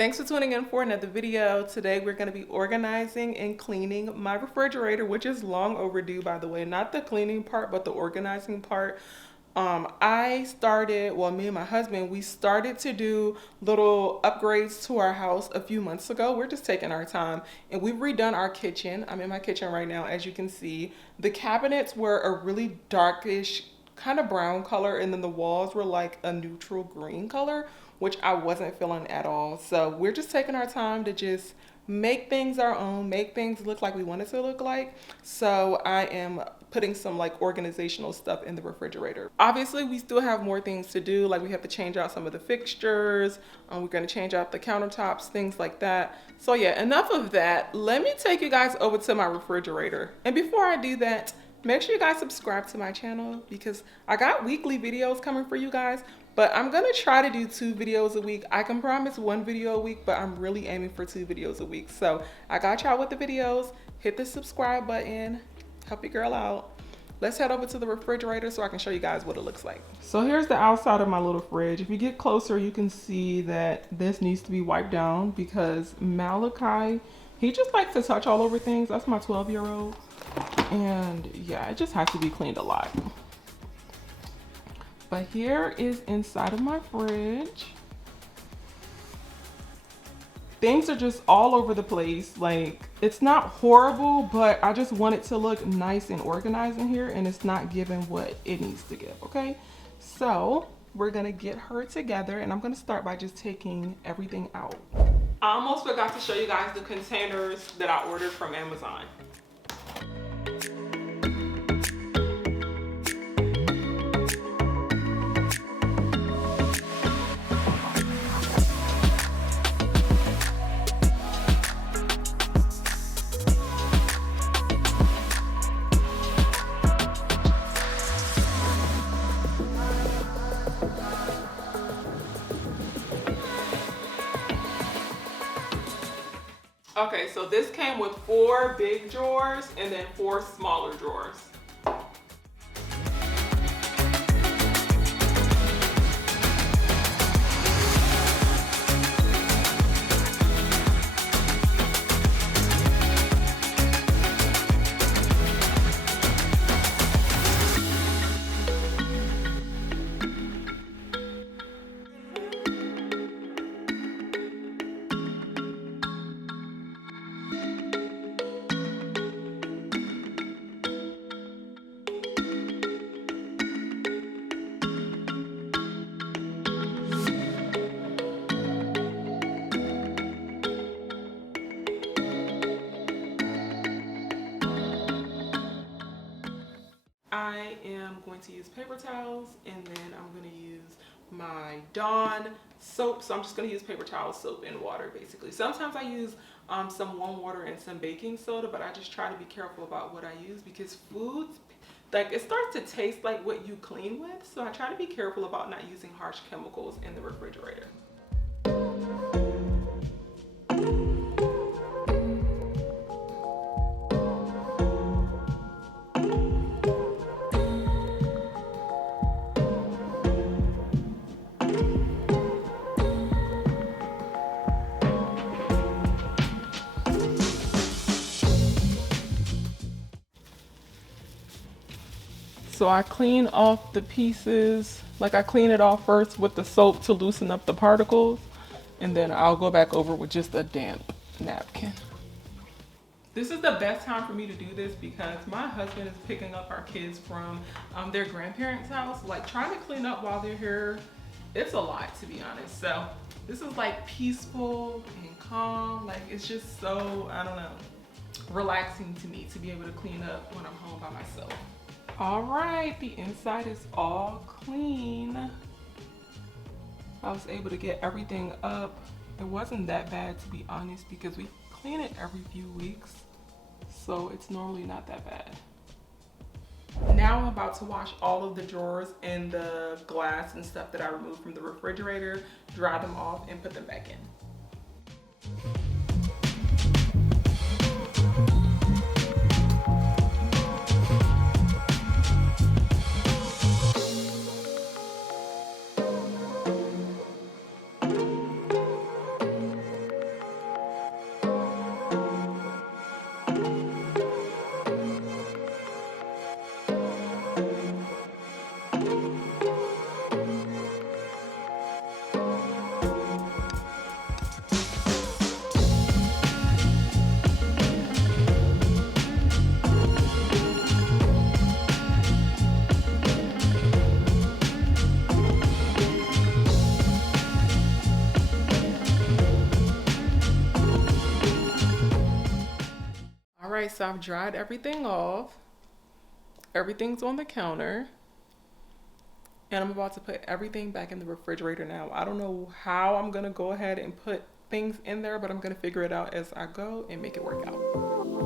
Thanks for tuning in for another video. Today we're going to be organizing and cleaning my refrigerator, which is long overdue, by the way. Not the cleaning part, but the organizing part. Me and my husband, we started to do little upgrades to our house a few months ago. We're just taking our time and we've redone our kitchen. I'm in my kitchen right now, as you can see. The cabinets were a really darkish kind of brown color, and then the walls were like a neutral green color, which I wasn't feeling at all. So we're just taking our time to just make things our own, make things look like we want it to look like. So I am putting some like organizational stuff in the refrigerator. Obviously, we still have more things to do. Like we have to change out some of the fixtures. We're going to change out the countertops, things like that. So yeah, enough of that. Let me take you guys over to my refrigerator. And before I do that, make sure you guys subscribe to my channel because I got weekly videos coming for you guys, but I'm gonna try to do 2 videos a week. I can promise 1 video a week, but I'm really aiming for 2 videos a week. So I got y'all with the videos. Hit the subscribe button, help your girl out. Let's head over to the refrigerator so I can show you guys what it looks like. So here's the outside of my little fridge. If you get closer, you can see that this needs to be wiped down because Malachi, he just likes to touch all over things. That's my 12-year-old. And yeah, it just has to be cleaned a lot. But here is inside of my fridge. Things are just all over the place. Like, it's not horrible, but I just want it to look nice and organized in here, and it's not giving what it needs to give, okay? So we're gonna get her together, and I'm gonna start by just taking everything out. I almost forgot to show you guys the containers that I ordered from Amazon. Okay, so this came with 4 big drawers and then 4 smaller drawers. I am going to use paper towels, and then I'm going to use my Dawn soap. So I'm just going to use paper towel, soap, and water basically. Sometimes I use some warm water and some baking soda, but I just try to be careful about what I use because foods, like, it starts to taste like what you clean with. So I try to be careful about not using harsh chemicals in the refrigerator. So I clean off the pieces, like I clean it off first with the soap to loosen up the particles, and then I'll go back over with just a damp napkin. This is the best time for me to do this because my husband is picking up our kids from their grandparents' house. Like, trying to clean up while they're here, it's a lot, to be honest. So this is like peaceful and calm. Like, it's just so, I don't know, relaxing to me to be able to clean up when I'm home by myself. All right, the inside is all clean. I was able to get everything up. It wasn't that bad, to be honest, because we clean it every few weeks, so it's normally not that bad. Now I'm about to wash all of the drawers and the glass and stuff that I removed from the refrigerator, dry them off, and put them back in. All right, so I've dried everything off. Everything's on the counter. And I'm about to put everything back in the refrigerator now. I don't know how I'm gonna go ahead and put things in there, but I'm gonna figure it out as I go and make it work out.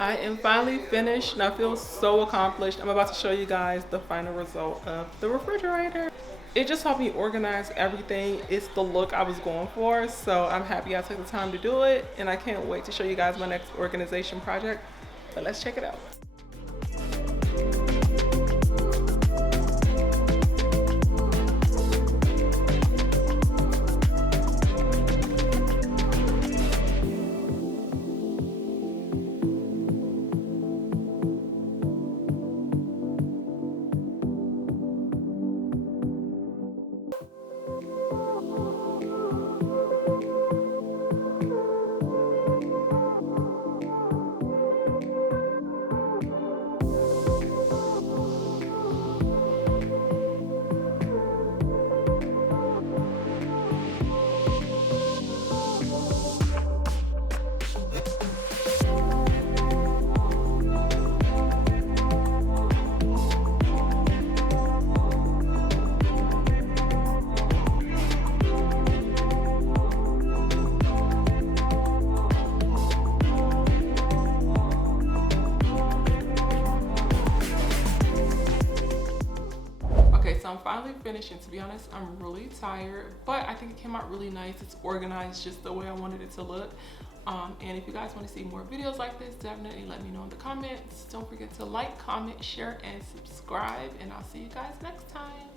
I am finally finished and I feel so accomplished. I'm about to show you guys the final result of the refrigerator. It just helped me organize everything. It's the look I was going for, so I'm happy I took the time to do it, and I can't wait to show you guys my next organization project. But let's check it out. finished, and to be honest, I'm really tired, but I think it came out really nice. It's organized just the way I wanted it to look. And if you guys want to see more videos like this, definitely let me know in the comments. Don't forget to like, comment, share, and subscribe, and I'll see you guys next time.